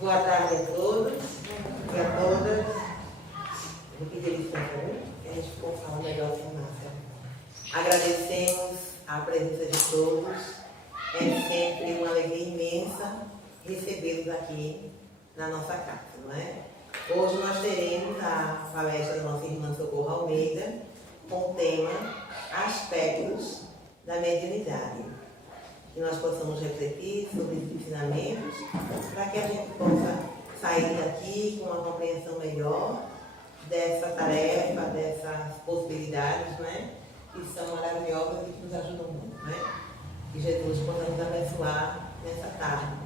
Boa tarde a todos e a todas. Vou pedir licença, que a gente ficou falando melhor com Márcia. Agradecemos a presença de todos. É sempre uma alegria imensa recebê-los aqui na nossa casa, não é? Hoje nós teremos a palestra da nossa irmã Socorro Almeida com o tema Aspectos da Mediunidade. Que nós possamos refletir sobre esses ensinamentos para que a gente possa sair daqui com uma compreensão melhor dessa tarefa, dessas possibilidades, né? Que são maravilhosas e que nos ajudam muito, né? Que Jesus possa nos abençoar nessa tarde.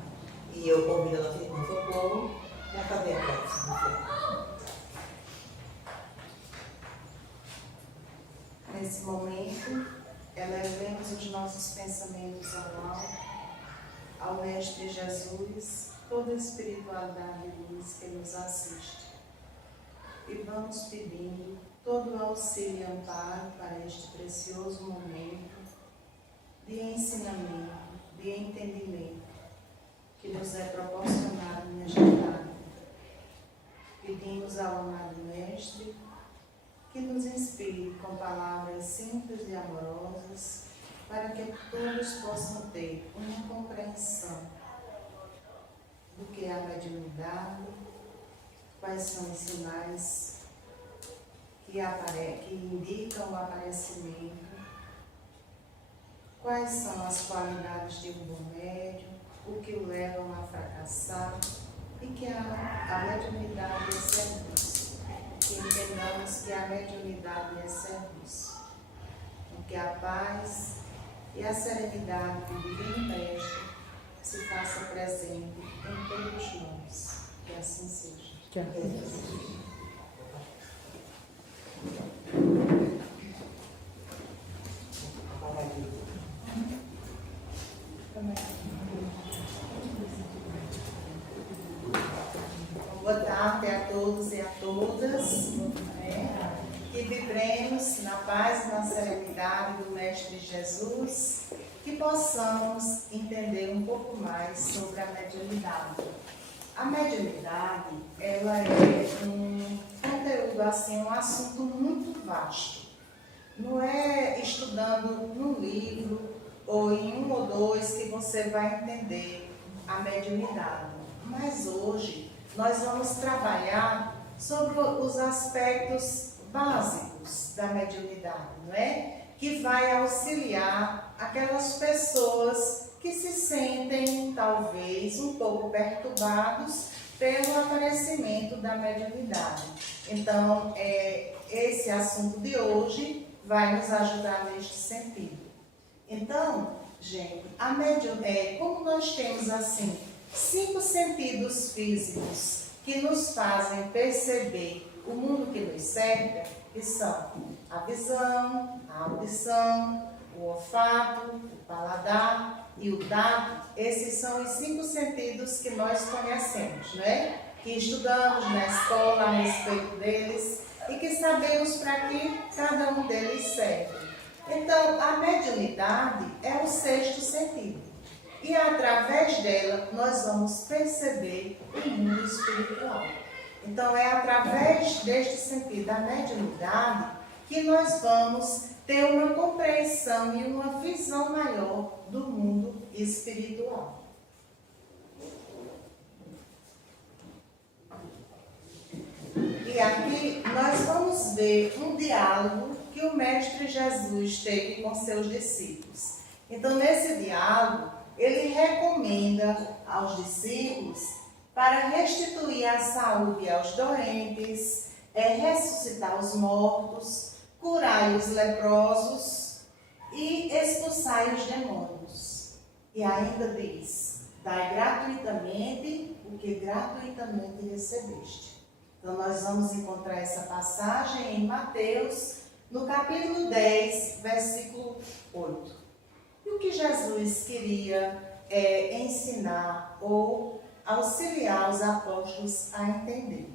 E eu convido a nossa irmã Socorro para fazer a prece. Nesse momento, elevemos os nossos pensamentos ao Mestre Jesus, toda a espiritualidade e luz que nos assiste. E vamos pedindo todo o auxílio e amparo para este precioso momento de ensinamento, de entendimento que nos é proporcionado nesta tarde. Pedimos ao amado Mestre que nos inspire com palavras simples e amorosas, para que todos possam ter uma compreensão do que é a mediunidade, quais são os sinais que indicam o aparecimento, quais são as qualidades de um bom médium, o que o levam a fracassar, e que a mediunidade é serviço. Que entendamos que a mediunidade é serviço, que a paz e a serenidade do Divino Mestre se faça presente em todos nós. Que assim seja. Que assim seja. Boa tarde a todos e a todas. Que vibremos na paz e na serenidade do Mestre Jesus, que possamos entender um pouco mais sobre a mediunidade. A mediunidade, ela é um conteúdo, assim, um assunto muito vasto. Não é estudando num livro ou em um ou dois que você vai entender a mediunidade. Mas hoje nós vamos trabalhar sobre os aspectos básicos da mediunidade, não é? Que vai auxiliar aquelas pessoas que se sentem, talvez, um pouco perturbados pelo aparecimento da mediunidade. Então, esse assunto de hoje vai nos ajudar neste sentido. Então, gente, como nós temos, assim, 5 sentidos físicos que nos fazem perceber o mundo que nos cerca, que são a visão, a audição, o olfato, o paladar e o tato. Esses são os 5 sentidos que nós conhecemos, né? Que estudamos na escola a respeito deles e que sabemos para que cada um deles serve. Então, a mediunidade é o 6º sentido. E através dela nós vamos perceber o mundo espiritual. Então, é através deste sentido da mediunidade que nós vamos ter uma compreensão e uma visão maior do mundo espiritual. E aqui nós vamos ver um diálogo que o Mestre Jesus teve com seus discípulos. Então, nesse diálogo, ele recomenda aos discípulos para restituir a saúde aos doentes, ressuscitar os mortos, curar os leprosos e expulsar os demônios. E ainda diz: dai gratuitamente o que gratuitamente recebeste. Então nós vamos encontrar essa passagem em Mateus, no capítulo 10, versículo 8. E o que Jesus queria ensinar ou auxiliar os apóstolos a entender?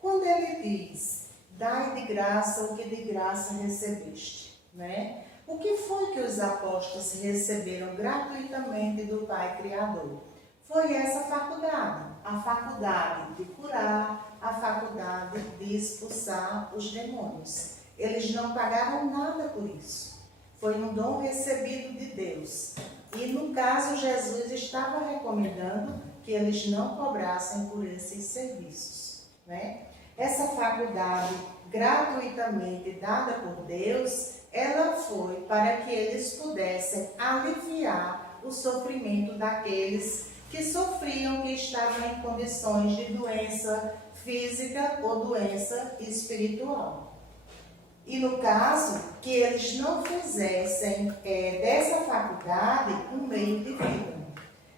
Quando ele diz: dai de graça o que de graça recebeste, né? O que foi que os apóstolos receberam gratuitamente do Pai Criador? foi essa faculdade. A faculdade de curar, a faculdade de expulsar os demônios. Eles não pagaram nada por isso. Foi um dom recebido de Deus. E no caso, Jesus estava recomendando que eles não cobrassem por esses serviços, né? Essa faculdade gratuitamente dada por Deus, ela foi para que eles pudessem aliviar o sofrimento daqueles que sofriam, que estavam em condições de doença física ou doença espiritual. E no caso, que eles não fizessem dessa faculdade um meio de vida.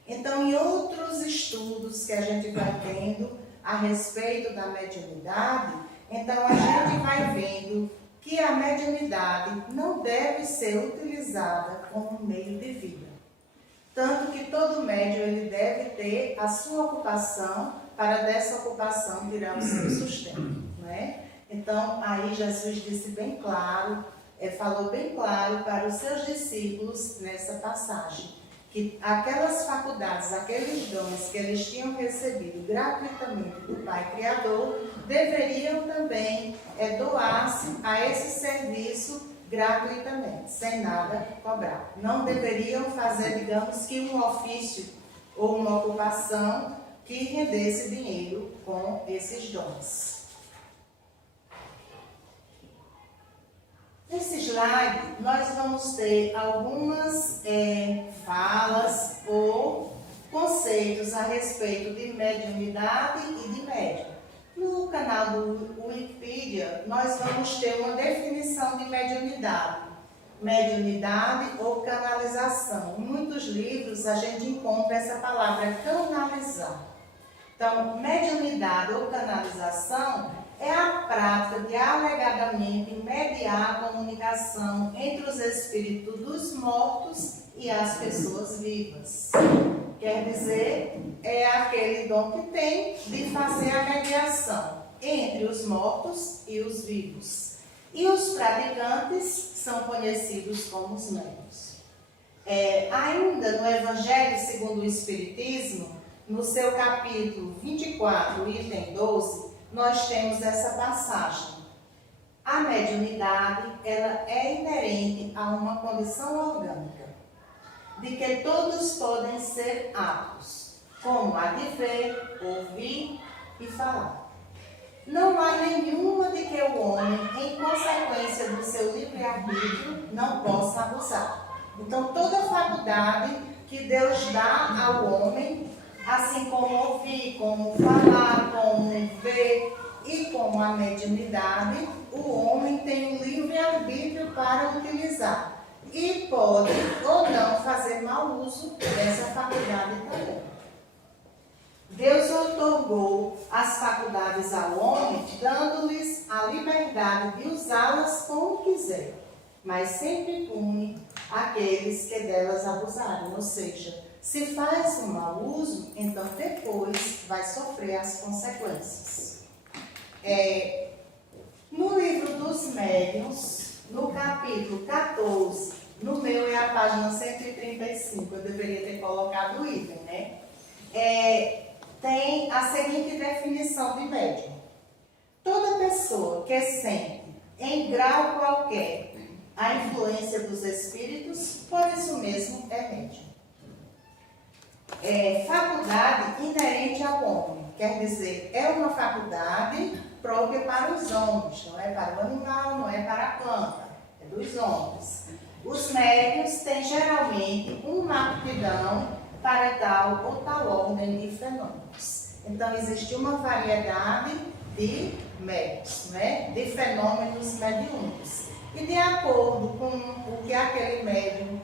Então, em outros estudos que a gente vai tendo a respeito da mediunidade, então a gente vai vendo que a mediunidade não deve ser utilizada como um meio de vida. Tanto que todo médium ele deve ter a sua ocupação para dessa ocupação tirar o seu sustento, não é? Então, aí Jesus disse bem claro, falou bem claro para os seus discípulos nessa passagem, que aquelas faculdades, aqueles dons que eles tinham recebido gratuitamente do Pai Criador, deveriam também doar-se a esse serviço gratuitamente, sem nada cobrar. Não deveriam fazer, digamos que um ofício ou uma ocupação que rendesse dinheiro com esses dons. Nesse slide, nós vamos ter algumas falas ou conceitos a respeito de mediunidade e de médium. No canal do Wikipedia, nós vamos ter uma definição de mediunidade. Mediunidade ou canalização. Em muitos livros a gente encontra essa palavra canalizar. Então, mediunidade ou canalização é a prática de alegadamente mediar a comunicação entre os espíritos dos mortos e as pessoas vivas. Quer dizer, é aquele dom que tem de fazer a mediação entre os mortos e os vivos. E os praticantes são conhecidos como os médiuns. Ainda no Evangelho segundo o Espiritismo, no seu capítulo 24, item 12, nós temos essa passagem. A mediunidade, ela é inerente a uma condição orgânica, de que todos podem ser aptos, como a de ver, ouvir e falar. Não há nenhuma de que o homem, em consequência do seu livre-arbítrio, não possa abusar. Então, toda faculdade que Deus dá ao homem, assim como ouvir, como falar, como ver e como a mediunidade, o homem tem um livre-arbítrio para utilizar. E pode ou não fazer mau uso dessa faculdade também. Deus otorgou as faculdades ao homem, dando-lhes a liberdade de usá-las como quiser, mas sempre pune aqueles que delas abusarem. Ou seja, se faz um mau uso, então depois vai sofrer as consequências. No livro dos médiuns, no capítulo 14, no meu é a página 135, eu deveria ter colocado o item, né? Tem a seguinte definição de médium. Toda pessoa que sente, em grau qualquer, a influência dos espíritos, por isso mesmo é médium. Faculdade inerente ao homem, quer dizer, é uma faculdade própria para os homens, não é para o animal, não é para a planta, é dos homens. Os médiuns têm geralmente uma aptidão para tal ou tal ordem de fenômenos. Então, existe uma variedade de médiuns, né? De fenômenos mediúnicos. E de acordo com o que aquele médium,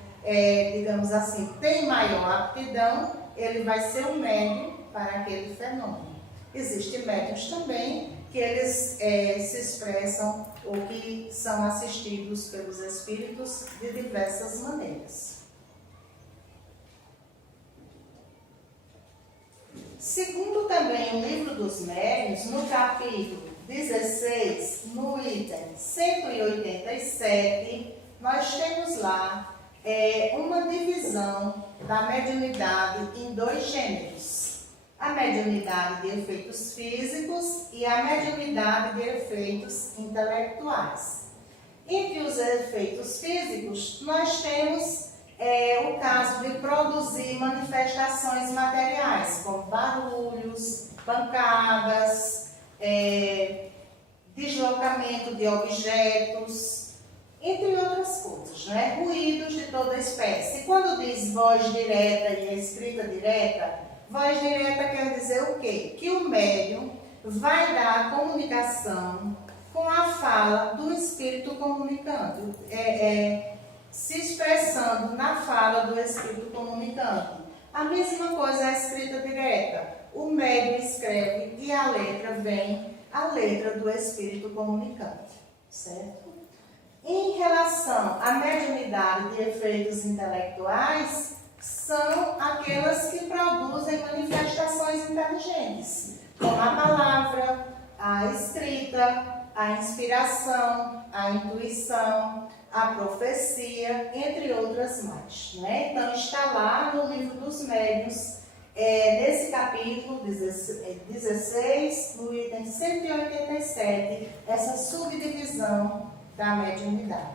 digamos assim, tem maior aptidão, ele vai ser um médium para aquele fenômeno. Existem médiuns também que eles se expressam ou que são assistidos pelos espíritos de diversas maneiras. Segundo também o livro dos médiuns, no capítulo 16, no item 187, nós temos lá uma divisão da mediunidade em dois gêneros: a mediunidade de efeitos físicos e a mediunidade de efeitos intelectuais. Entre os efeitos físicos, nós temos o caso de produzir manifestações materiais, como barulhos, pancadas, deslocamento de objetos, entre outras coisas, né? Ruídos de toda espécie. E quando diz voz direta e escrita direta, voz direta quer dizer o quê? Que o médium vai dar a comunicação com a fala do espírito comunicante, se expressando na fala do espírito comunicante. A mesma coisa é a escrita direta. O médium escreve e a letra vem, a letra do espírito comunicante, certo? Em relação à mediunidade de efeitos intelectuais, são aquelas que produzem manifestações inteligentes, como a palavra, a escrita, a inspiração, a intuição, a profecia, entre outras mais, né? Então está lá no livro dos médiuns, nesse capítulo 16, no item 187, essa subdivisão da mediunidade.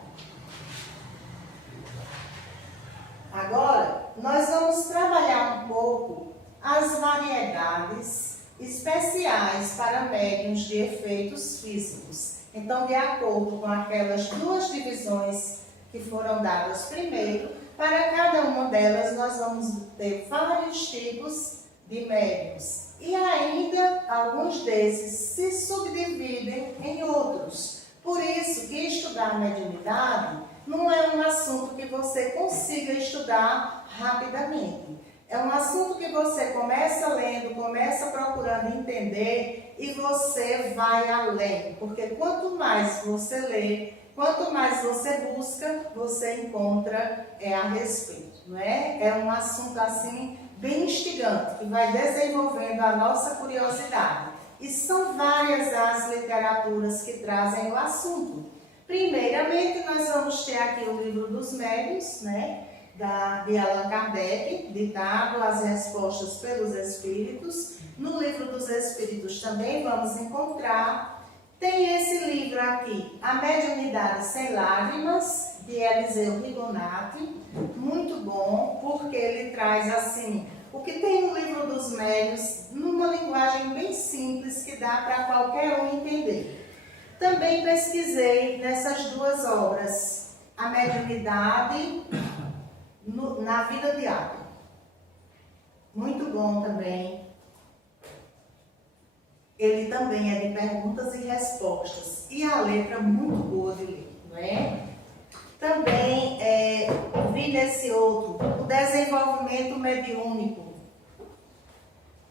Agora, nós vamos trabalhar um pouco as variedades especiais para médiuns de efeitos físicos. Então, de acordo com aquelas duas divisões que foram dadas primeiro, para cada uma delas nós vamos ter vários tipos de médiuns. E ainda alguns desses se subdividem em outros. Por isso que estudar a mediunidade não é um assunto que você consiga estudar rapidamente. É um assunto que você começa lendo, começa procurando entender e você vai além. Porque quanto mais você lê, quanto mais você busca, você encontra a respeito, não é? É um assunto assim bem instigante, que vai desenvolvendo a nossa curiosidade. E são várias as literaturas que trazem o assunto. Primeiramente, nós vamos ter aqui o livro dos médiuns, né? De Allan Kardec, ditado As Respostas pelos Espíritos. No livro dos Espíritos também vamos encontrar. Tem esse livro aqui, A Mediunidade Sem Lágrimas, de Eliseu Rigonati. Muito bom, porque ele traz assim o que tem no livro dos médiuns, numa linguagem bem simples que dá para qualquer um entender. Também pesquisei nessas duas obras, A Mediunidade na Vida Diária. Muito bom também. Ele também é de perguntas e respostas. E a letra muito boa de ler, não é? Também vi nesse outro, o Desenvolvimento Mediúnico.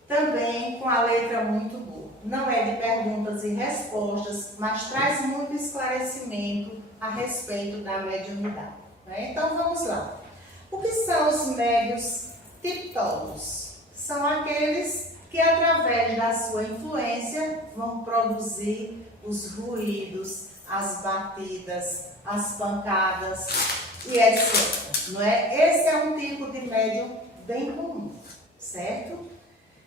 Também com a letra muito boa. Não é de perguntas e respostas, mas traz muito esclarecimento a respeito da mediunidade, né? Então vamos lá. O que são os médiuns tiptólogos? São aqueles que, através da sua influência, vão produzir os ruídos, as batidas, as pancadas e etc. Não é? Esse é um tipo de médium bem comum, certo?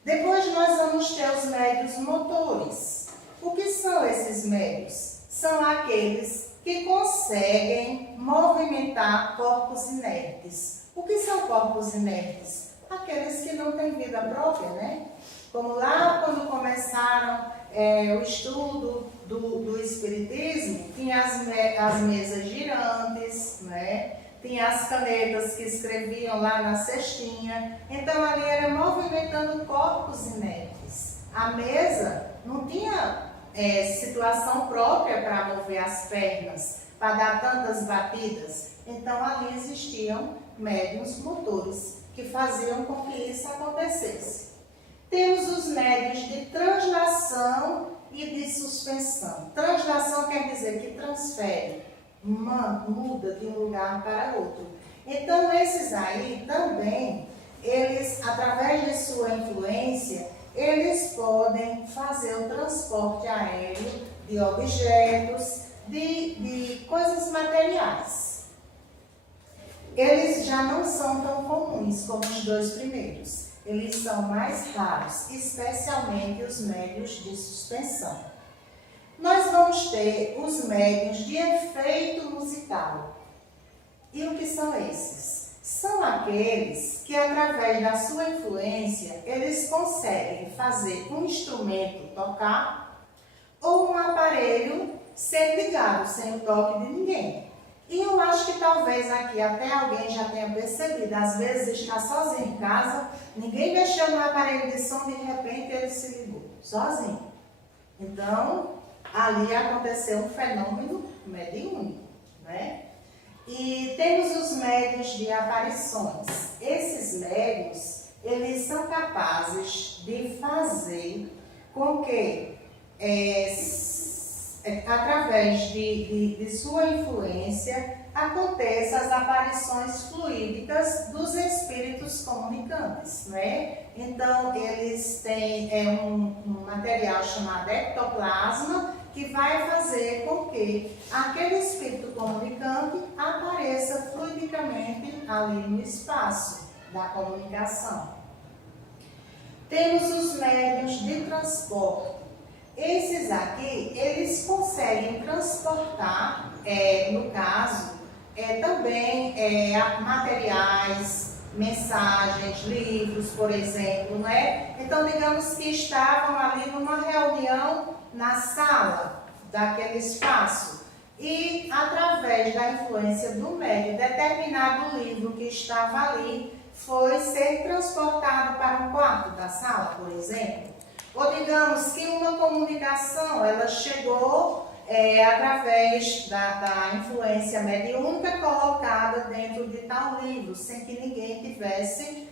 Depois nós vamos ter os médiuns motores. O que são esses médiuns? São aqueles que conseguem movimentar corpos inertes. O que são corpos inertes? Aqueles que não têm vida própria, né? Como lá quando começaram o estudo do Espiritismo, tinha as mesas girantes, né? Tinha as canetas que escreviam lá na cestinha. Então ali era movimentando corpos inertes. A mesa não tinha situação própria para mover as pernas, para dar tantas batidas. Então ali existiam médiuns motores que faziam com que isso acontecesse. Temos os médiuns de translação e de suspensão. Translação quer dizer que transfere, muda de um lugar para outro. Então esses aí também, eles, através de sua influência, eles podem fazer o transporte aéreo de objetos, de coisas materiais. eles já não são tão comuns como os dois primeiros. Eles são mais raros, especialmente os médios de suspensão. Nós vamos ter os médios de efeito musical. E o que são esses? São aqueles que, através da sua influência, eles conseguem fazer um instrumento tocar ou um aparelho ser ligado sem o toque de ninguém. E eu acho que talvez aqui até alguém já tenha percebido, às vezes está sozinho em casa, ninguém mexeu no aparelho de som, de repente ele se ligou, sozinho. Então, ali aconteceu um fenômeno mediúnico, né? E temos os médiuns de aparições. Esses médiuns, eles são capazes de fazer com que, através de sua influência, aconteçam as aparições fluídicas dos espíritos comunicantes, né? Então, eles têm um material chamado ectoplasma, que vai fazer com que aquele espírito comunicante apareça fluidicamente ali no espaço da comunicação. Temos os médiuns de transporte. Esses aqui, eles conseguem transportar, no caso, também materiais, mensagens, livros, por exemplo, né? Então, digamos que estavam ali numa reunião na sala daquele espaço e, através da influência do médium, determinado livro que estava ali foi ser transportado para um quarto da sala, por exemplo. Ou digamos que uma comunicação, ela chegou através da influência mediúnica colocada dentro de tal livro, sem que ninguém tivesse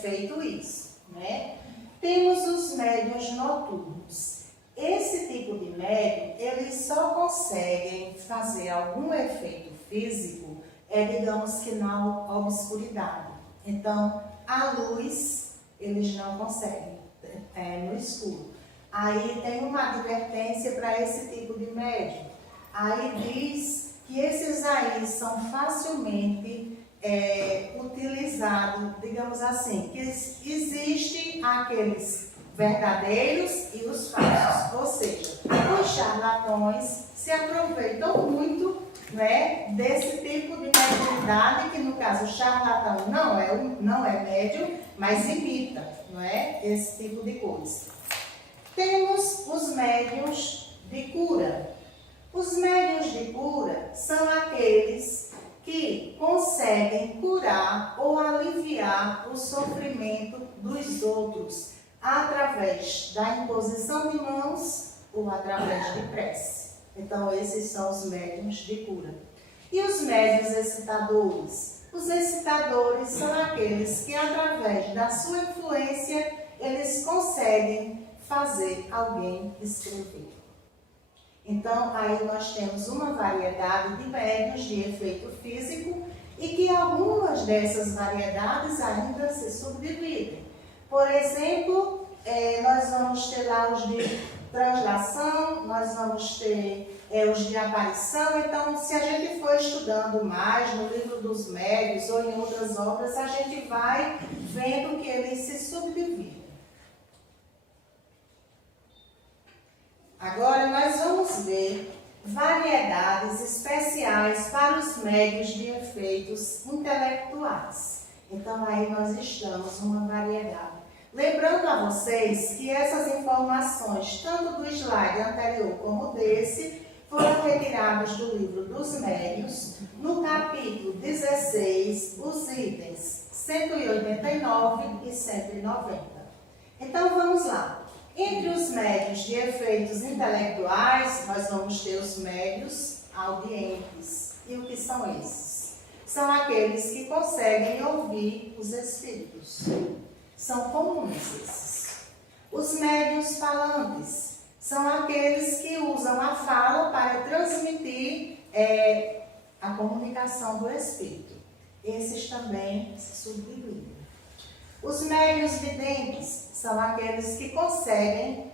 feito isso, né? Temos os médiuns noturnos. Esse tipo de médium, eles só conseguem fazer algum efeito físico, digamos que na obscuridade. Então, a luz, eles não conseguem, no escuro. Aí tem uma advertência para esse tipo de médium. Aí diz que esses aí são facilmente utilizados, digamos assim, que existem aqueles verdadeiros e os falsos. Ou seja, os charlatões se aproveitam muito, né, desse tipo de mediunidade, que no caso o charlatão não é médium, mas imita, não é, esse tipo de coisa. Temos os médiuns de cura. Os médiuns de cura são aqueles que conseguem curar ou aliviar o sofrimento dos outros através da imposição de mãos ou através de prece. Então, esses são os médiuns de cura. E os médiuns excitadores? Os excitadores são aqueles que, através da sua influência, eles conseguem fazer alguém escrever. Então, aí nós temos uma variedade de médiuns de efeito físico e que algumas dessas variedades ainda se subdividem. Por exemplo, nós vamos ter lá os de translação, nós vamos ter os de aparição. Então, se a gente for estudando mais no livro dos médiuns ou em outras obras, a gente vai vendo que eles se subdividem. Agora nós vamos ver variedades especiais para os médiuns de efeitos intelectuais. Então aí nós estamos uma variedade. Lembrando a vocês que essas informações, tanto do slide anterior como desse, foram retiradas do livro dos médiuns, no capítulo 16, os itens 189 e 190. Então vamos lá. Entre os médiuns de efeitos intelectuais, nós vamos ter os médiuns audientes. E o que são esses? São aqueles que conseguem ouvir os espíritos. São comuns esses. Os médiuns falantes são aqueles que usam a fala para transmitir a comunicação do espírito. Esses também se subdividem. Os médiuns videntes são aqueles que conseguem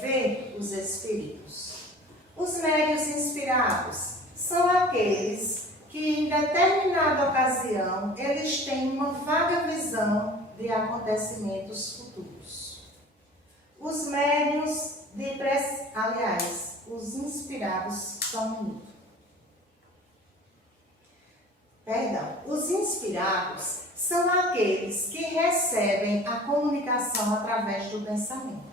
ver os espíritos. Os médiuns inspirados são aqueles que em determinada ocasião eles têm uma vaga visão de acontecimentos futuros. Os médiuns os inspirados são um minuto. Os inspirados são aqueles que recebem a comunicação através do pensamento.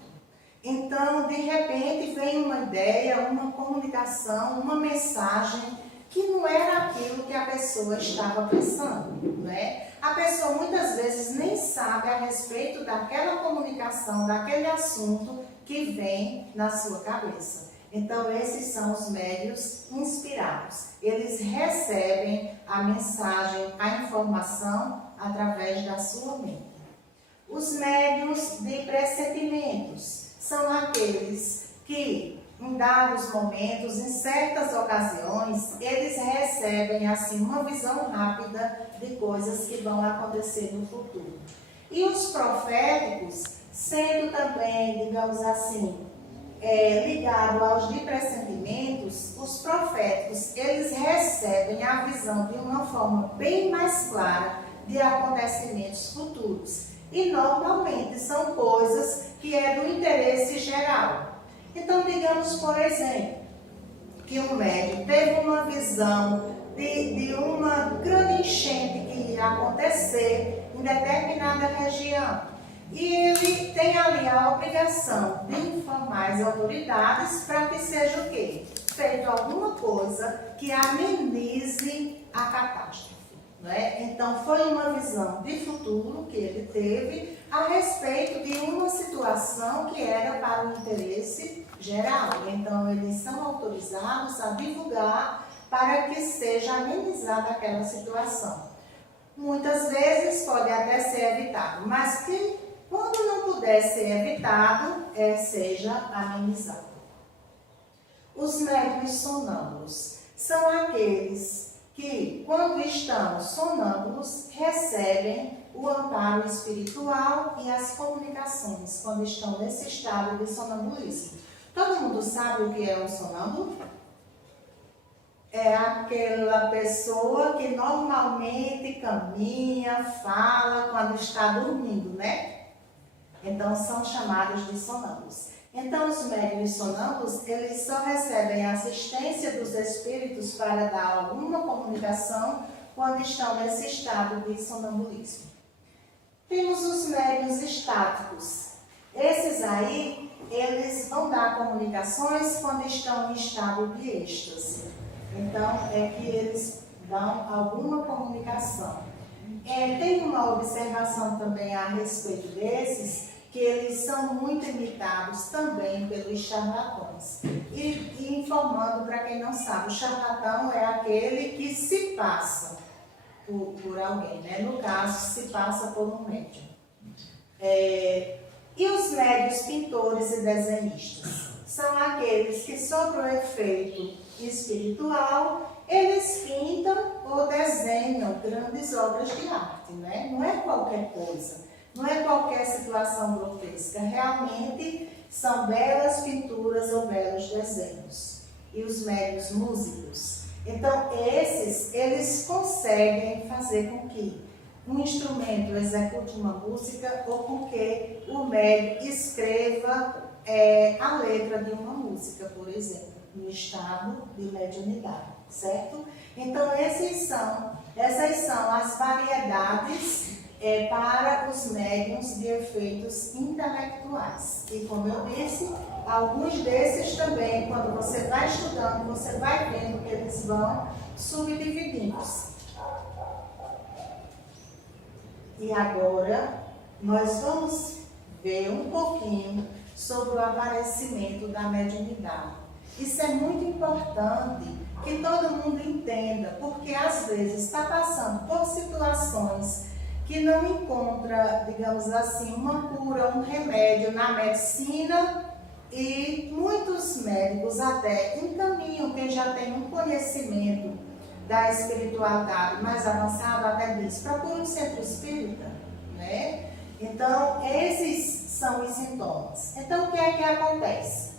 Então, de repente, vem uma ideia, uma comunicação, uma mensagem que não era aquilo que a pessoa estava pensando, não é? A pessoa muitas vezes nem sabe a respeito daquela comunicação, daquele assunto que vem na sua cabeça. Então, esses são os médiuns inspirados. Eles recebem a mensagem, a informação através da sua mente. Os médiuns de pressentimentos são aqueles que, em dados momentos, em certas ocasiões, eles recebem assim uma visão rápida de coisas que vão acontecer no futuro. E os proféticos, sendo também, digamos assim, ligado aos de pressentimentos, os proféticos, eles recebem a visão de uma forma bem mais clara de acontecimentos futuros. E normalmente são coisas que é do interesse geral. Então, digamos, por exemplo, que um médium teve uma visão de uma grande enchente que ia acontecer em determinada região. E ele tem ali a obrigação de informar as autoridades para que seja o quê? Feito alguma coisa que amenize a catástrofe. Não é? Então, foi uma visão de futuro que ele teve a respeito de uma situação que era para o interesse geral. Então, eles são autorizados a divulgar para que seja amenizada aquela situação. Muitas vezes pode até ser evitado, mas que quando não puder ser evitado, seja amenizado. Os médiuns sonâmbulos são aqueles que, quando estão sonâmbulos, recebem o amparo espiritual e as comunicações, quando estão nesse estado de sonambulismo. Todo mundo sabe o que é um sonâmbulo? É aquela pessoa que normalmente caminha, fala quando está dormindo, né? Então, são chamados de sonâmbulos. Então, os médiuns sonâmbulos, eles só recebem a assistência dos espíritos para dar alguma comunicação quando estão nesse estado de sonambulismo. Temos os médiuns estáticos. Esses aí, eles vão dar comunicações quando estão em estado de êxtase. Então, é que eles dão alguma comunicação. Tem uma observação também a respeito desses, que eles são muito imitados também pelos charlatões. E informando para quem não sabe, o charlatão é aquele que se passa por alguém, né? No caso, se passa por um médium. E os médiuns pintores e desenhistas? São aqueles que, sob o efeito espiritual, eles pintam ou desenham grandes obras de arte, né? Não é qualquer coisa, não é qualquer situação grotesca, realmente são belas pinturas ou belos desenhos. E os médiuns músicos? Então, eles conseguem fazer com que um instrumento execute uma música ou com que o médium escreva a letra de uma música, por exemplo, no estado de mediunidade, certo? Então, essas são as variedades para os médiuns de efeitos intelectuais. E, como eu disse, alguns desses também, quando você vai estudando, você vai vendo que eles vão subdividindo-se. E agora, nós vamos ver um pouquinho sobre o aparecimento da mediunidade. Isso é muito importante que todo mundo entenda, porque às vezes está passando por situações que não encontra, digamos assim, uma cura, um remédio na medicina, e muitos médicos até encaminham quem já tem um conhecimento da espiritualidade mais avançado, até diz, procura um centro espírita, né? Então, esses são os sintomas. Então, o que é que acontece?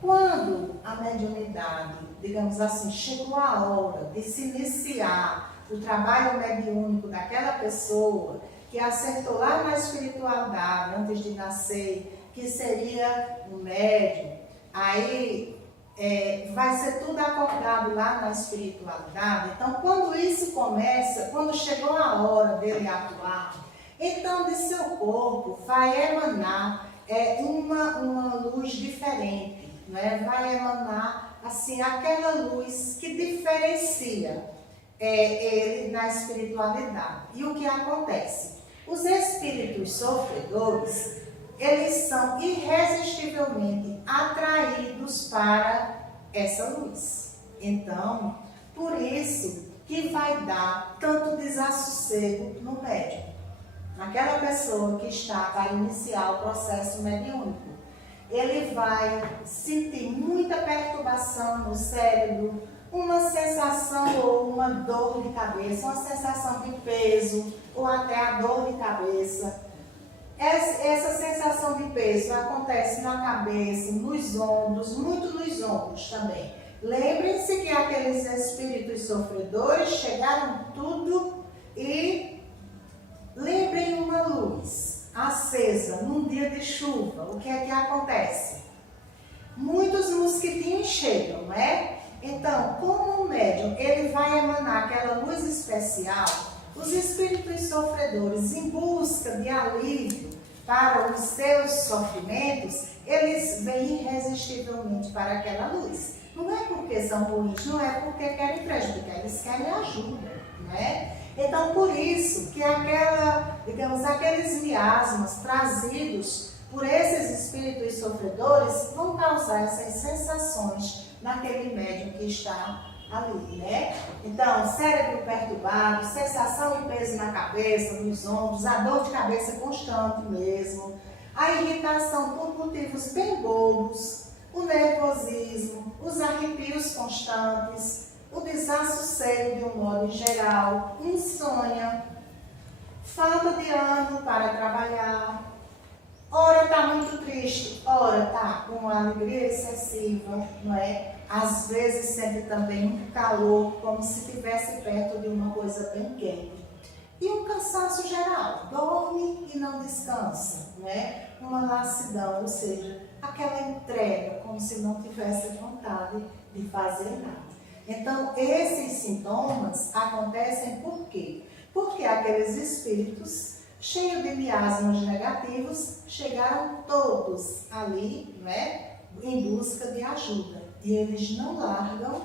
Quando a mediunidade, digamos assim, chegou a hora de se iniciar o trabalho mediúnico daquela pessoa que acertou lá na espiritualidade antes de nascer, que seria um médium, aí vai ser tudo acordado lá na espiritualidade. Então, quando isso começa, quando chegou a hora dele atuar, então de seu corpo vai emanar uma luz diferente, né? Vai emanar assim aquela luz que diferencia ele na espiritualidade. E o que acontece? Os espíritos sofredores, eles são irresistivelmente atraídos para essa luz. Então, por isso que vai dar tanto desassossego no médium, naquela pessoa que está para iniciar o processo mediúnico. Ele vai sentir muita perturbação no cérebro, uma sensação ou uma dor de cabeça, uma sensação de peso ou até a dor de cabeça. Essa sensação de peso acontece na cabeça, nos ombros, muito nos ombros também. Lembrem-se que aqueles espíritos sofredores chegaram tudo e lembrem uma luz acesa num dia de chuva. O que é que acontece? Muitos mosquitinhos chegam, não é? Então, como o médium ele vai emanar aquela luz especial, os espíritos sofredores, em busca de alívio para os seus sofrimentos, eles vêm irresistivelmente para aquela luz. Não é porque são ruins, não é porque querem prejuízo, porque eles querem ajuda, não é? Então, por isso que aqueles miasmas trazidos por esses espíritos sofredores vão causar essas sensações naquele médium que está ali, né? Então, cérebro perturbado, sensação de peso na cabeça, nos ombros, a dor de cabeça constante mesmo, a irritação por motivos bem bobos, o nervosismo, os arrepios constantes, o desassossego de um modo geral, insônia, falta de ânimo para trabalhar, ora está muito triste, ora está com uma alegria excessiva, não é? Às vezes sente também um calor, como se estivesse perto de uma coisa bem quente. E um cansaço geral, dorme e não descansa, não é? Uma lassidão, ou seja, aquela entrega, como se não tivesse vontade de fazer nada. Então, esses sintomas acontecem por quê? Porque aqueles espíritos cheios de miasmas negativos chegaram todos ali, não é? Em busca de ajuda. E eles não largam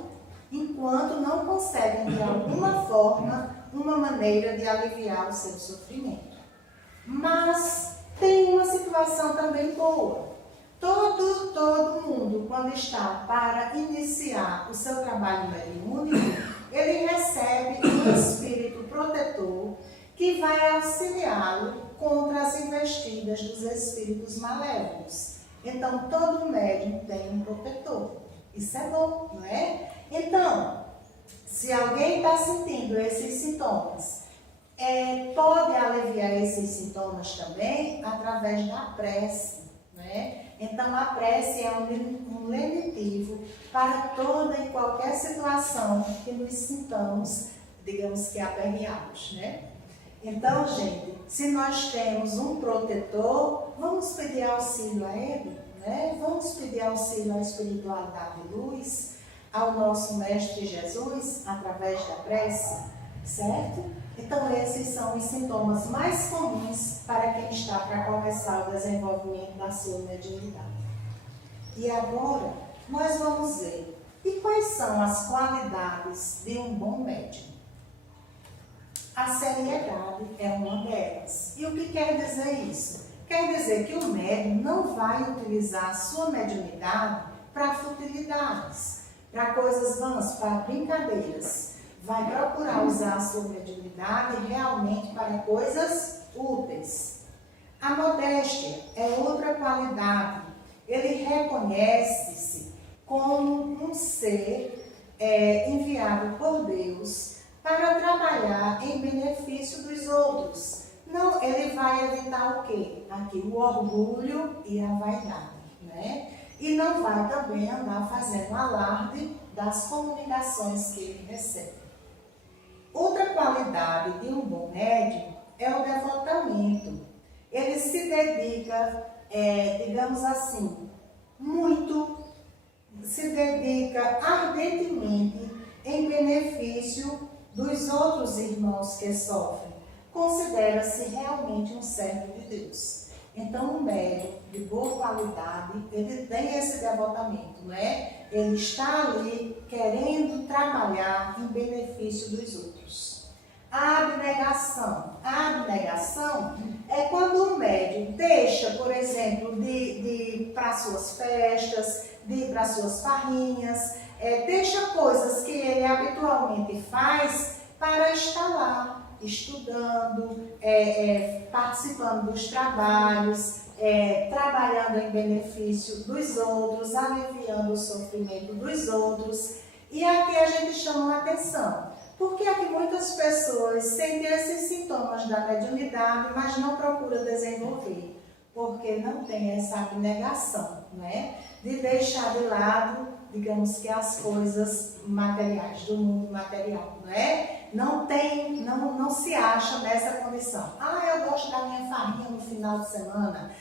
enquanto não conseguem, de alguma forma, uma maneira de aliviar o seu sofrimento. Mas tem uma situação também boa. Todo mundo, quando está para iniciar o seu trabalho mediúnico, ele recebe um espírito protetor que vai auxiliá-lo contra as investidas dos espíritos malévolos. Então, todo médium tem um protetor. Isso é bom, não é? Então, se alguém está sentindo esses sintomas, pode aliviar esses sintomas também através da prece, não é? Então, a prece é um lenitivo para toda e qualquer situação que nos sintamos, digamos que aperreados, né? Então, gente, se nós temos um protetor, vamos pedir auxílio a ele, né? Vamos pedir auxílio à espiritualidade de luz, ao nosso Mestre Jesus, através da prece, certo? Então, esses são os sintomas mais comuns para quem está para começar o desenvolvimento da sua mediunidade. E agora, nós vamos ver, e quais são as qualidades de um bom médium? A seriedade é uma delas. E o que quer dizer isso? Quer dizer que o médium não vai utilizar a sua mediunidade para futilidades, para coisas vãs, para brincadeiras. Vai procurar usar a sua mediunidade realmente para coisas úteis. A modéstia é outra qualidade. Ele reconhece-se como um ser enviado por Deus para trabalhar em benefício dos outros. Não, ele vai evitar o quê? Aqui, o orgulho e a vaidade, né? E não vai também andar fazendo alarde das comunicações que ele recebe. Outra qualidade de um bom médium é o devotamento. Ele se dedica, digamos assim, se dedica ardentemente em benefício dos outros irmãos que sofrem. Considera-se realmente um servo de Deus. Então, um médium de boa qualidade, ele tem esse devotamento, não é? Ele está ali querendo trabalhar em benefício dos outros. A abnegação. A abnegação é quando o médium deixa, por exemplo, de ir para suas festas, de ir para suas farrinhas, deixa coisas que ele habitualmente faz para estar lá, estudando, participando dos trabalhos, trabalhando em benefício dos outros, aliviando o sofrimento dos outros. E aqui a gente chama a atenção, porque aqui muitas pessoas sentem esses sintomas da mediunidade, mas não procuram desenvolver, porque não tem essa abnegação, né? De deixar de lado, digamos que as coisas materiais, do mundo material, não é? Não se acha nessa condição. Eu gosto da minha farrinha no final de semana.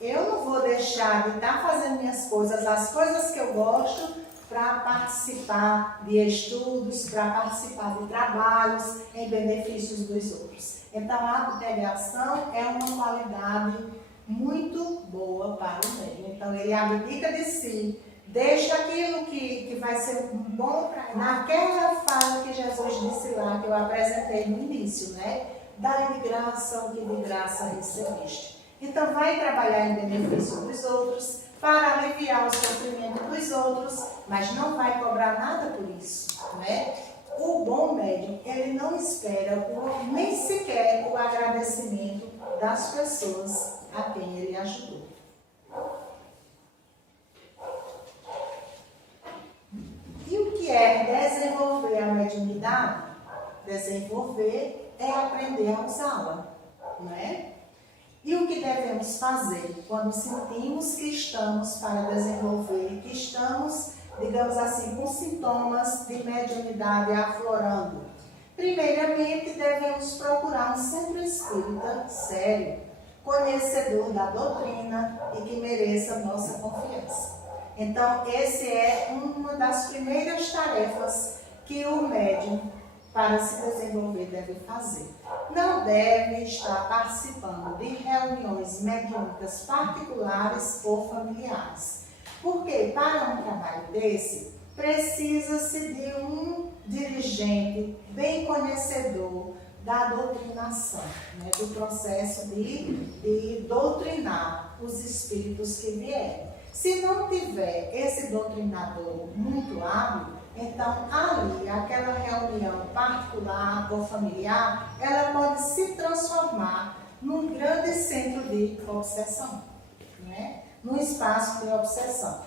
Eu não vou deixar de estar fazendo minhas coisas, as coisas que eu gosto, para participar de estudos, para participar de trabalhos em benefícios dos outros. Então, a abnegação é uma qualidade muito boa para o médium. Então, ele abdica de si, deixa aquilo que vai ser bom para naquela fala que Jesus disse lá, que eu apresentei no início, né? Dai de graça o que de graça recebeste. Então, vai trabalhar em benefício dos outros, para aliviar o sofrimento dos outros, mas não vai cobrar nada por isso, né? O bom médium, ele não espera nem sequer o agradecimento das pessoas a quem ele ajudou. E o que é desenvolver a mediunidade? Desenvolver é aprender a usá-la, não é? E o que devemos fazer quando sentimos que estamos para desenvolver, que estamos, digamos assim, com sintomas de mediunidade aflorando? Primeiramente, devemos procurar um centro espírita sério, conhecedor da doutrina e que mereça nossa confiança. Então, essa é uma das primeiras tarefas que o médium, para se desenvolver, deve fazer. Não deve estar participando de reuniões mediúnicas particulares ou familiares. Porque para um trabalho desse, precisa-se de um dirigente bem conhecedor da doutrinação, né, do processo de doutrinar os espíritos que vierem. Se não tiver esse doutrinador muito hábil, então ali, aquela reunião particular ou familiar, ela pode se transformar num grande centro de obsessão, né? Num espaço de obsessão.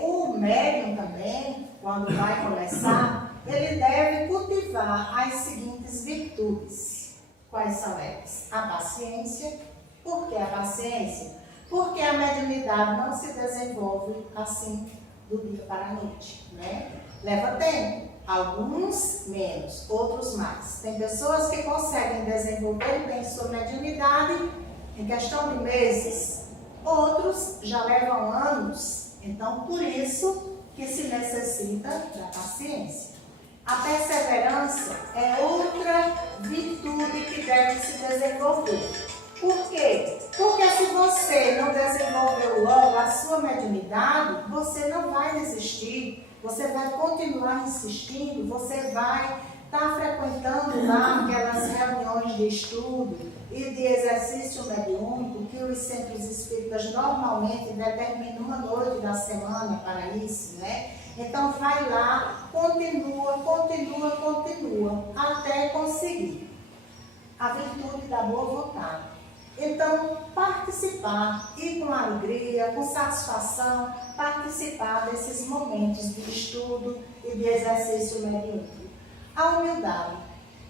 O médium também, quando vai começar, ele deve cultivar as seguintes virtudes. Quais são elas? A paciência. Por que a paciência? Porque a mediunidade não se desenvolve assim do dia para a noite, né? Leva tempo, alguns menos, outros mais. Tem pessoas que conseguem desenvolver bem sua mediunidade em questão de meses, outros já levam anos. Então, por isso que se necessita da paciência. A perseverança é outra virtude que deve se desenvolver. Por quê? Porque se você não desenvolveu logo a sua mediunidade, você não vai desistir, você vai continuar insistindo, você vai estar frequentando lá aquelas reuniões de estudo e de exercício mediúnico que os centros espíritas normalmente determinam uma noite da semana para isso, né? Então vai lá, continua, até conseguir a virtude da boa vontade. Então, participar, ir com alegria, com satisfação, participar desses momentos de estudo e de exercício mediúnico. A humildade,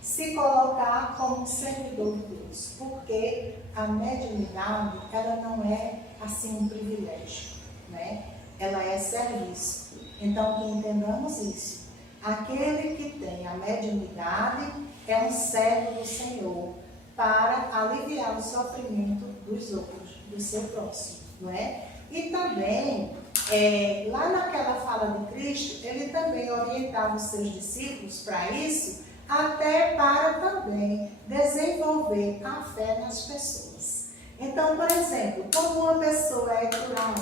se colocar como servidor de Deus, porque a mediunidade, ela não é assim um privilégio, né? Ela é serviço. Então, que entendamos isso. Aquele que tem a mediunidade é um servo do Senhor para aliviar o sofrimento dos outros, do seu próximo, não é? E também, lá naquela fala de Cristo, ele também orientava os seus discípulos para isso, até para também desenvolver a fé nas pessoas. Então, por exemplo, quando uma pessoa é curada,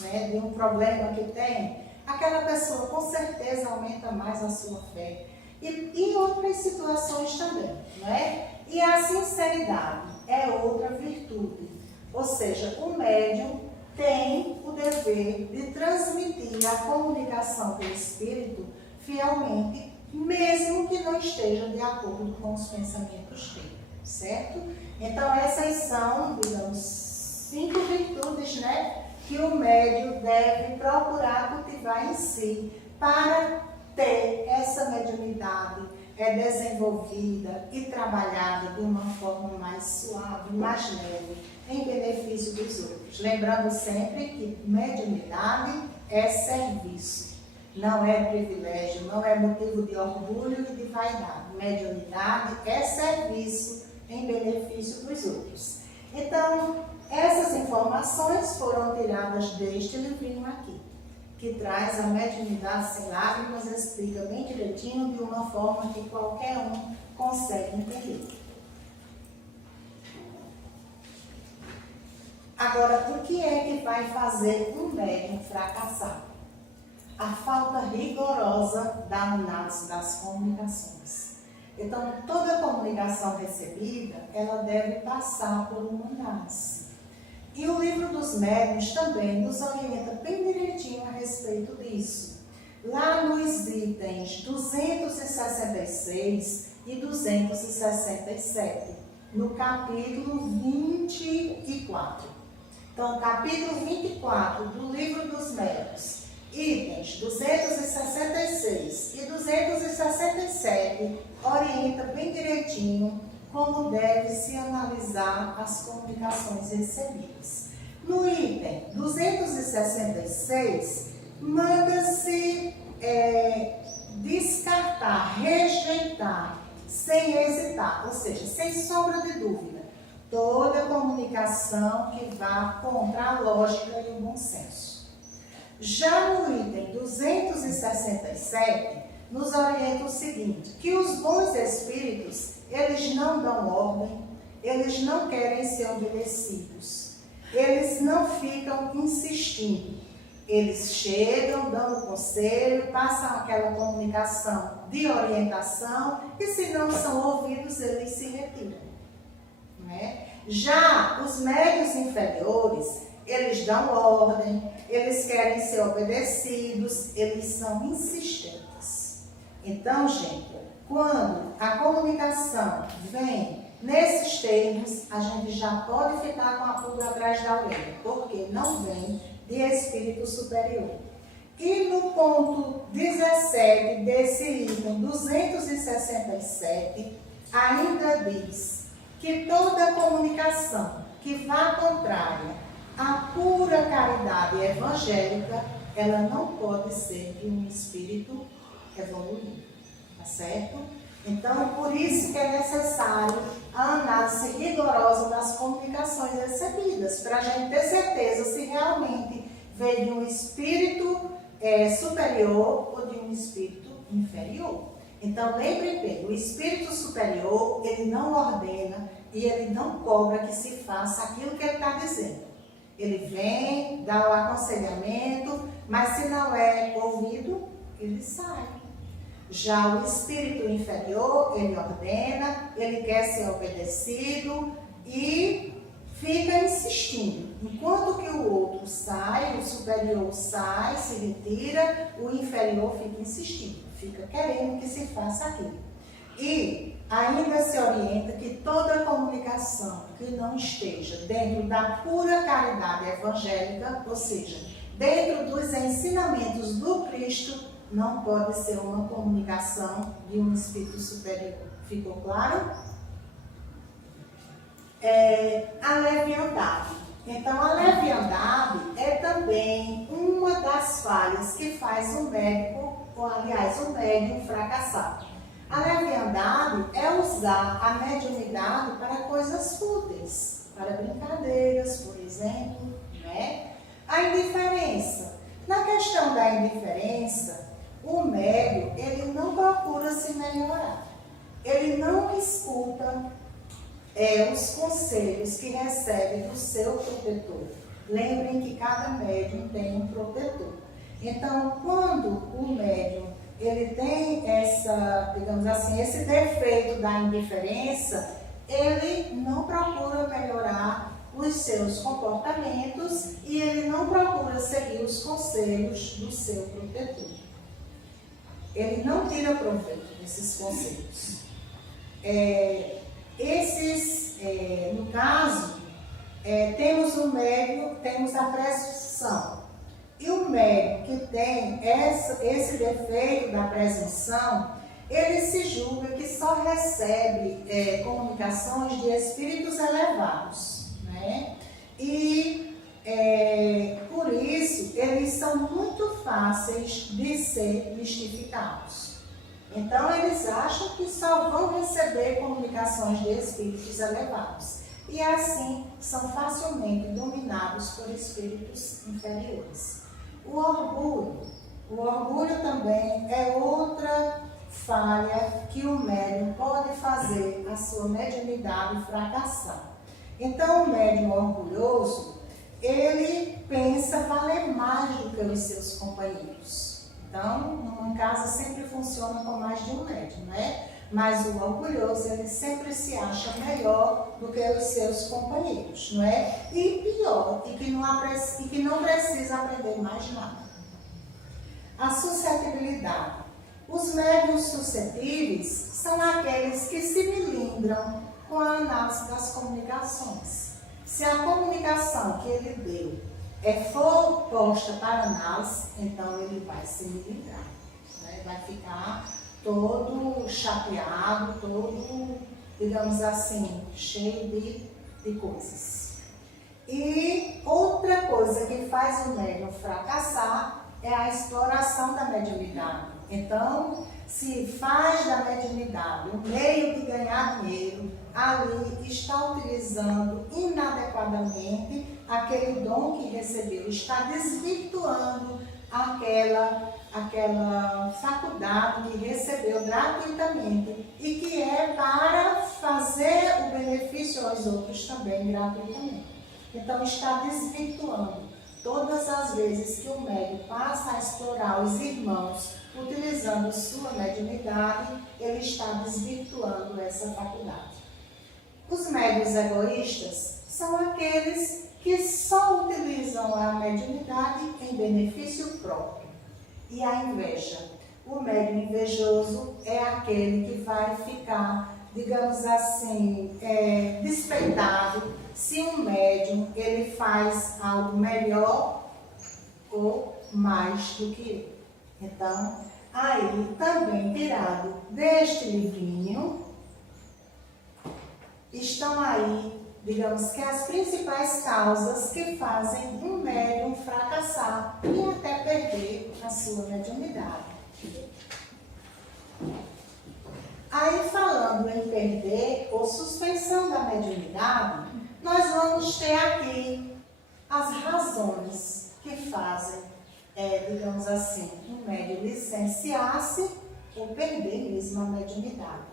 né, de um problema que tem, aquela pessoa com certeza aumenta mais a sua fé. E em outras situações também, não é? E a sinceridade é outra virtude. Ou seja, o médium tem o dever de transmitir a comunicação do espírito fielmente, mesmo que não esteja de acordo com os pensamentos dele, certo? Então essas são, digamos, 5 virtudes, né, que o médium deve procurar cultivar em si para ter essa mediunidade desenvolvida e trabalhada de uma forma mais suave, mais leve, em benefício dos outros. Lembrando sempre que mediunidade é serviço, não é privilégio, não é motivo de orgulho e de vaidade. Mediunidade é serviço em benefício dos outros. Então, essas informações foram tiradas deste livrinho aqui, que traz a mediunidade sem lágrimas, explica bem direitinho, de uma forma que qualquer um consegue entender. Agora, o que é que vai fazer um médium fracassar? A falta rigorosa da análise das comunicações. Então, toda comunicação recebida, ela deve passar por uma análise. E o livro dos médiuns também nos orienta bem direitinho a respeito disso. Lá nos itens 266 e 267, no capítulo 24. Então, capítulo 24 do livro dos médiuns, itens 266 e 267, orienta bem direitinho como deve se analisar as comunicações recebidas. No item 266, manda-se descartar, rejeitar, sem hesitar, ou seja, sem sombra de dúvida, toda comunicação que vá contra a lógica e o bom senso. Já no item 267, nos orienta o seguinte, que os bons espíritos, eles não dão ordem, eles não querem ser obedecidos, eles não ficam insistindo, eles chegam, dão o conselho, passam aquela comunicação de orientação e se não são ouvidos, eles se retiram. Não é? Já os médiuns inferiores, eles dão ordem, eles querem ser obedecidos, eles são insistentes. Então, gente, quando a comunicação vem nesses termos, a gente já pode ficar com a pulga atrás da orelha, porque não vem de espírito superior. E no ponto 17 desse item 267, ainda diz que toda comunicação que vá contrária à pura caridade evangélica, ela não pode ser de um espírito evoluído, tá certo? Então, por isso que é necessário a análise rigorosa das comunicações recebidas, para a gente ter certeza se realmente veio de um espírito superior ou de um espírito inferior. Então, lembre bem, o espírito superior, ele não ordena e ele não cobra que se faça aquilo que ele está dizendo. Ele vem, dá o aconselhamento, mas se não é ouvido, ele sai. Já o espírito inferior, ele ordena, ele quer ser obedecido e fica insistindo. Enquanto que o outro sai, o superior sai, se retira, o inferior fica insistindo, fica querendo que se faça aquilo. E ainda se orienta que toda comunicação que não esteja dentro da pura caridade evangélica, ou seja, dentro dos ensinamentos do Cristo, não pode ser uma comunicação de um espírito superior. Ficou claro? A leviandade. Então, a leviandade é também uma das falhas que faz o médico, ou aliás, o médium fracassar. A leviandade é usar a mediunidade para coisas fúteis, para brincadeiras, por exemplo, né? A indiferença. Na questão da indiferença, o médium, ele não procura se melhorar. Ele não escuta os conselhos que recebe do seu protetor. Lembrem que cada médium tem um protetor. Então, quando o médium ele tem digamos assim, esse defeito da indiferença, ele não procura melhorar os seus comportamentos e ele não procura seguir os conselhos do seu protetor. Ele não tira proveito desses conselhos. No caso, temos o médium, temos a presunção. E o médium que tem esse defeito da presunção, ele se julga que só recebe comunicações de espíritos elevados, né? E por isso eles são muito fáceis de ser mistificados. Então eles acham que só vão receber comunicações de espíritos elevados. E assim são facilmente dominados por espíritos inferiores. O orgulho também é outra falha que o médium pode fazer a sua mediunidade fracassar. Então o médium orgulhoso, ele pensa valer mais do que os seus companheiros. Então, numa casa sempre funciona com mais de um médium, né? Mas o orgulhoso, ele sempre se acha melhor do que os seus companheiros, não é? E pior, e que não precisa aprender mais nada. A suscetibilidade. Os médiuns suscetíveis são aqueles que se melindram com a análise das comunicações. Se a comunicação que ele deu for posta para análise, então ele vai se melindrar, né? Vai ficar todo chateado, todo, digamos assim, cheio de coisas. E outra coisa que faz o médium fracassar é a exploração da mediunidade. Então, se faz da mediunidade um meio de ganhar dinheiro, ali está utilizando inadequadamente aquele dom que recebeu, está desvirtuando aquela faculdade que recebeu gratuitamente e que é para fazer o benefício aos outros também gratuitamente. Então está desvirtuando. Todas as vezes que o médium passa a explorar os irmãos utilizando sua mediunidade, ele está desvirtuando essa faculdade. Os médiuns egoístas são aqueles que só utilizam a mediunidade em benefício próprio. E a inveja. O médium invejoso é aquele que vai ficar, digamos assim, despeitado se um médium ele faz algo melhor ou mais do que ele. Então, aí também tirado deste livrinho, estão aí, digamos que as principais causas que fazem um médium fracassar e até perder a sua mediunidade. Aí, falando em perder ou suspensão da mediunidade, nós vamos ter aqui as razões que fazem, digamos assim, um médium licenciar-se ou perder mesmo a mediunidade.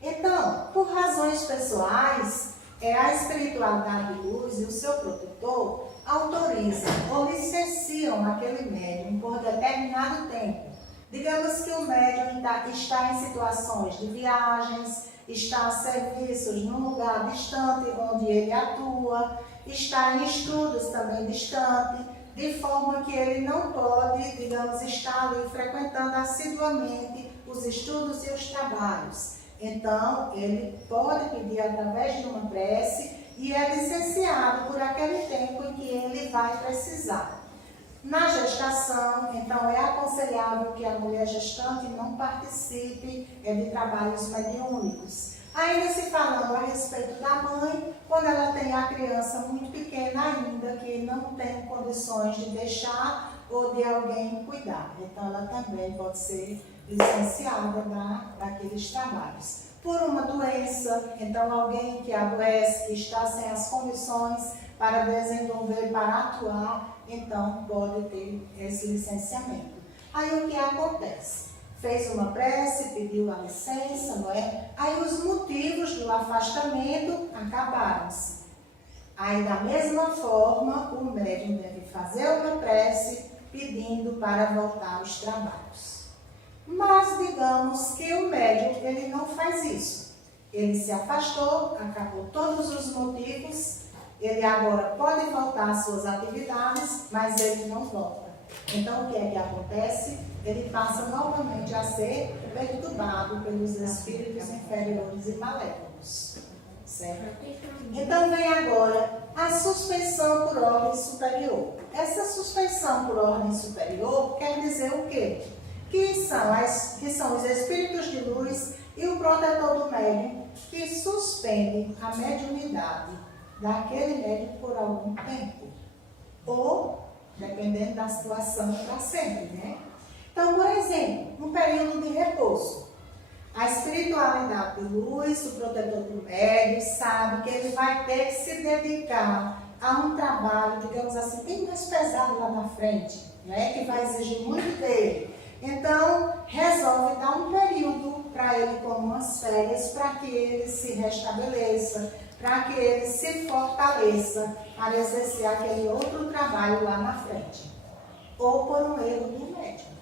Então, por razões pessoais, a espiritualidade de luz e o seu protetor autorizam ou licenciam aquele médium por determinado tempo. Digamos que o médium está em situações de viagens, está a serviços num lugar distante onde ele atua, está em estudos também distante, de forma que ele não pode, digamos, estar ali frequentando assiduamente os estudos e os trabalhos. Então, ele pode pedir através de uma prece e é licenciado por aquele tempo em que ele vai precisar. Na gestação, então, é aconselhável que a mulher gestante não participe de trabalhos mediúnicos. Ainda se falando a respeito da mãe, quando ela tem a criança muito pequena ainda, que não tem condições de deixar ou de alguém cuidar. Então ela também pode ser licenciada daqueles trabalhos. Por uma doença, então alguém que adoece, que está sem as condições para desenvolver, para atuar, então pode ter esse licenciamento. Aí o que acontece? Fez uma prece, pediu a licença, não é? Aí os motivos do afastamento acabaram-se. Aí da mesma forma, o médium deve fazer uma prece pedindo para voltar aos trabalhos. Mas digamos que o médium ele não faz isso. Ele se afastou, acabou todos os motivos, ele agora pode voltar às suas atividades, mas ele não volta. Então o que é que acontece? Ele passa novamente a ser perturbado pelos espíritos inferiores e malévolos. Certo? Então vem agora a suspensão por ordem superior. Essa suspensão por ordem superior quer dizer o quê? Que são os espíritos de luz e o protetor do médium que suspendem a mediunidade daquele médium por algum tempo. Ou, dependendo da situação, para sempre, né? Então, por exemplo, um período de repouso. A espiritualidade de luz, o protetor do médium, sabe que ele vai ter que se dedicar a um trabalho, digamos assim, bem mais pesado lá na frente, né? Que vai exigir muito dele. Então, resolve dar um período para ele, como umas férias, para que ele se restabeleça, para que ele se fortaleça para exercer aquele outro trabalho lá na frente. Ou por um erro do médium.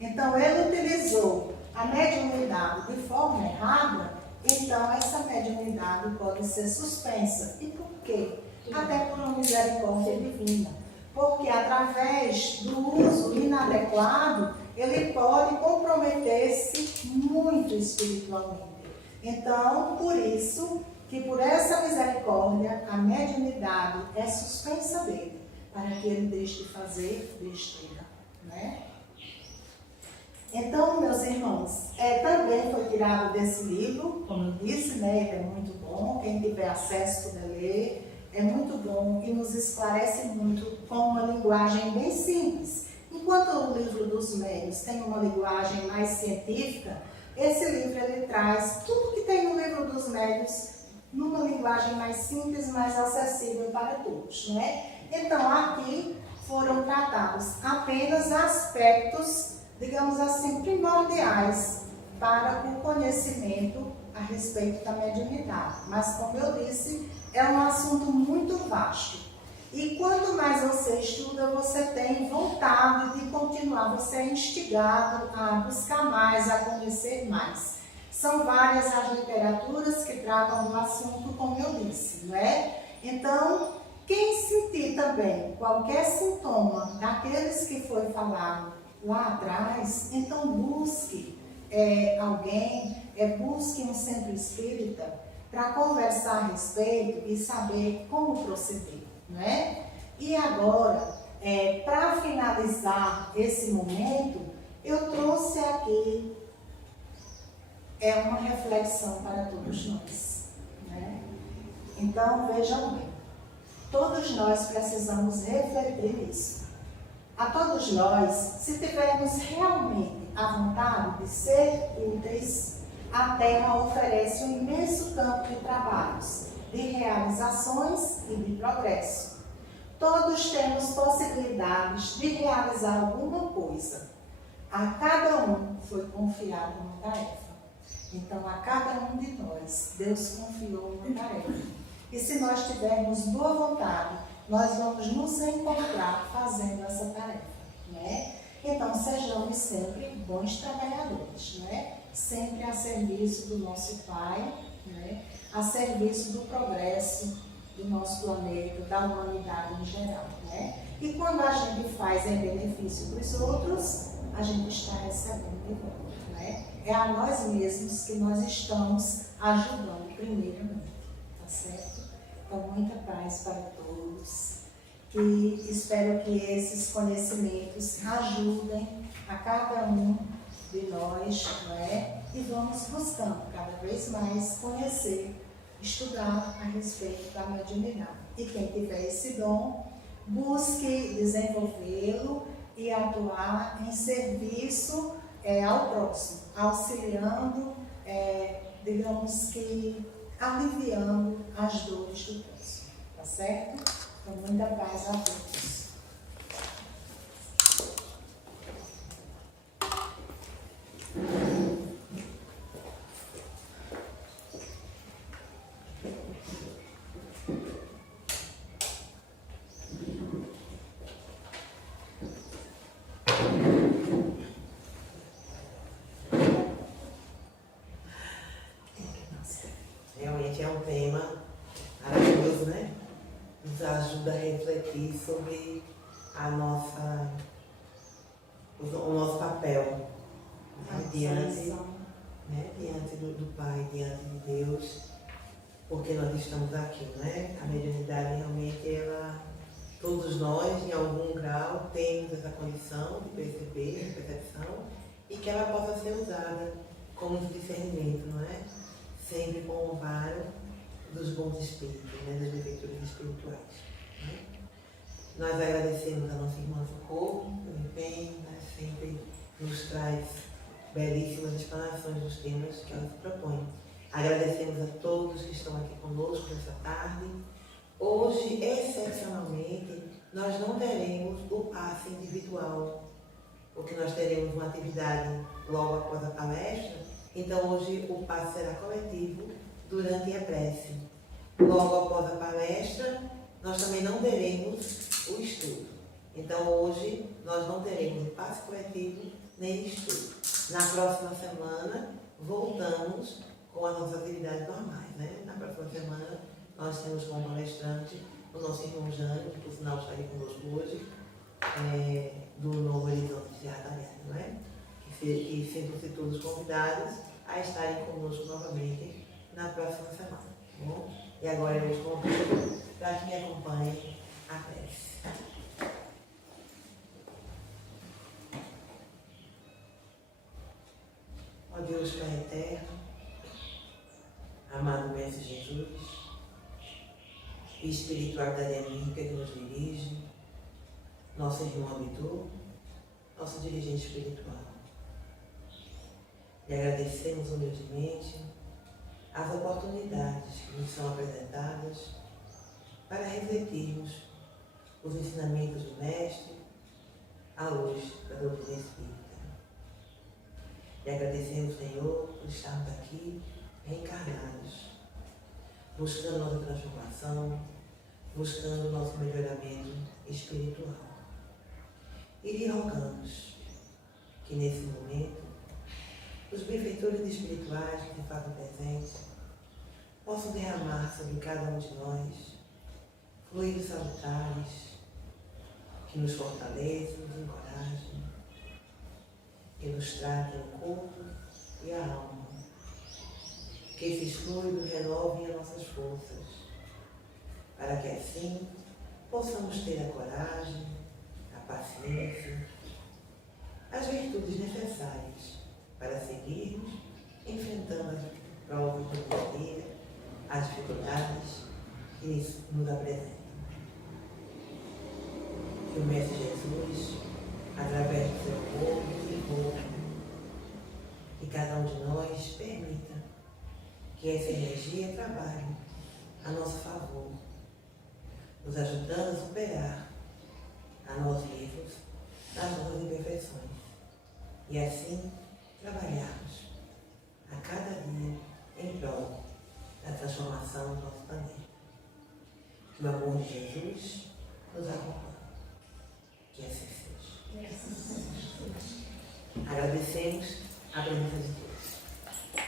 Então, ele utilizou a mediunidade de forma errada, então essa mediunidade pode ser suspensa. E por quê? Até por uma misericórdia divina. Porque através do uso inadequado, ele pode comprometer-se muito espiritualmente. Então, por isso, que por essa misericórdia, a mediunidade é suspensa dele, para que ele deixe de fazer besteira, né? Então, meus irmãos, também foi tirado desse livro, como eu disse, né? Ele é muito bom, quem tiver acesso puder ler, é muito bom e nos esclarece muito com uma linguagem bem simples. Enquanto o livro dos médiuns tem uma linguagem mais científica, esse livro ele traz tudo que tem no livro dos médiuns numa linguagem mais simples, mais acessível para todos, né? Então, aqui foram tratados apenas aspectos, digamos assim, primordiais para o conhecimento a respeito da mediunidade. Mas, como eu disse, é um assunto muito vasto. E quanto mais você estuda, você tem vontade de continuar, você é instigado a buscar mais, a conhecer mais. São várias as literaturas que tratam do assunto, como eu disse, não é? Então, quem sentir também qualquer sintoma daqueles que foi falado lá atrás, então busque alguém, busque um centro espírita para conversar a respeito e saber como proceder, não é? E agora, para finalizar esse momento, eu trouxe aqui uma reflexão para todos nós, né? Então, vejam bem, todos nós precisamos refletir nisso. A todos nós, se tivermos realmente a vontade de ser úteis, a Terra oferece um imenso campo de trabalhos, de realizações e de progresso. Todos temos possibilidades de realizar alguma coisa. A cada um foi confiada uma tarefa. Então, a cada um de nós, Deus confiou uma tarefa. E se nós tivermos boa vontade, nós vamos nos encontrar fazendo essa tarefa, né? Então, sejamos sempre bons trabalhadores, né? Sempre a serviço do nosso Pai, né? A serviço do progresso do nosso planeta, da humanidade em geral, né? E quando a gente faz em benefício dos outros, a gente está recebendo de volta, né? É a nós mesmos que nós estamos ajudando primeiramente, tá certo? Então, muita paz para todos. E espero que esses conhecimentos ajudem a cada um de nós, não é? E vamos buscando cada vez mais conhecer, estudar a respeito da mediunidade. E quem tiver esse dom, busque desenvolvê-lo e atuar em serviço ao próximo, auxiliando, digamos que aliviando as dores do próximo, tá certo? Com muita paz a todos. Realmente é um tema maravilhoso, né? Nos ajuda a refletir sobre o nosso papel, né? Diante do Pai, diante de Deus, porque nós estamos aqui, né? A mediunidade realmente, todos nós, em algum grau, temos essa condição de perceber, de percepção, e que ela possa ser usada como discernimento, não é? Sempre com o amparo dos bons espíritos, né? Das benfeitores espirituais. Né? Nós agradecemos a nossa irmã Socorro pelo empenho, né? Sempre nos traz belíssimas explanações dos temas que ela se propõe. Agradecemos a todos que estão aqui conosco nessa tarde. Hoje, excepcionalmente, nós não teremos o passe individual, porque nós teremos uma atividade logo após a palestra. Então, hoje o passe será coletivo durante a prece. Logo após a palestra, nós também não teremos o estudo. Então, hoje nós não teremos o passe coletivo nem estudo. Na próxima semana, voltamos com as nossas atividades normais, né? Na próxima semana, nós temos como palestrante o nosso irmão Jânio, que por sinal está aí conosco hoje, do Novo Horizonte de Artariana, não é? Que sempre todos convidados a estarem conosco novamente na próxima semana, tá bom? E agora eu os convido para que me acompanhem a prece. Ó Deus Pai eterno, amado Mestre Jesus, e espiritualidade amiga que nos dirige, nosso irmão Abdu, nosso dirigente espiritual. E agradecemos humildemente as oportunidades que nos são apresentadas para refletirmos os ensinamentos do Mestre à luz da doutrina espírita. E agradecemos, Senhor, por estarmos aqui reencarnados, buscando nossa transformação, buscando nosso melhoramento espiritual. E lhe rogamos que nesse momento os benfeitores espirituais que se fazem presentes possam derramar sobre cada um de nós fluidos salutares que nos fortaleçam, nos encorajem, que nos tratem o corpo e a alma. Que esses fluidos renovem as nossas forças, para que assim possamos ter a coragem, a paciência, as virtudes necessárias para seguirmos enfrentando as provas do dia a dia, as dificuldades que nos apresentam. Que o Mestre Jesus, através do seu corpo e corpo, que cada um de nós permita que essa energia trabalhe a nosso favor, nos ajudando a superar a nós mesmos as nossas imperfeições e assim trabalharmos a cada dia em prol da transformação do nosso planeta. Que o amor de Jesus nos acompanhe. Que assim seja. Agradecemos a presença de Deus.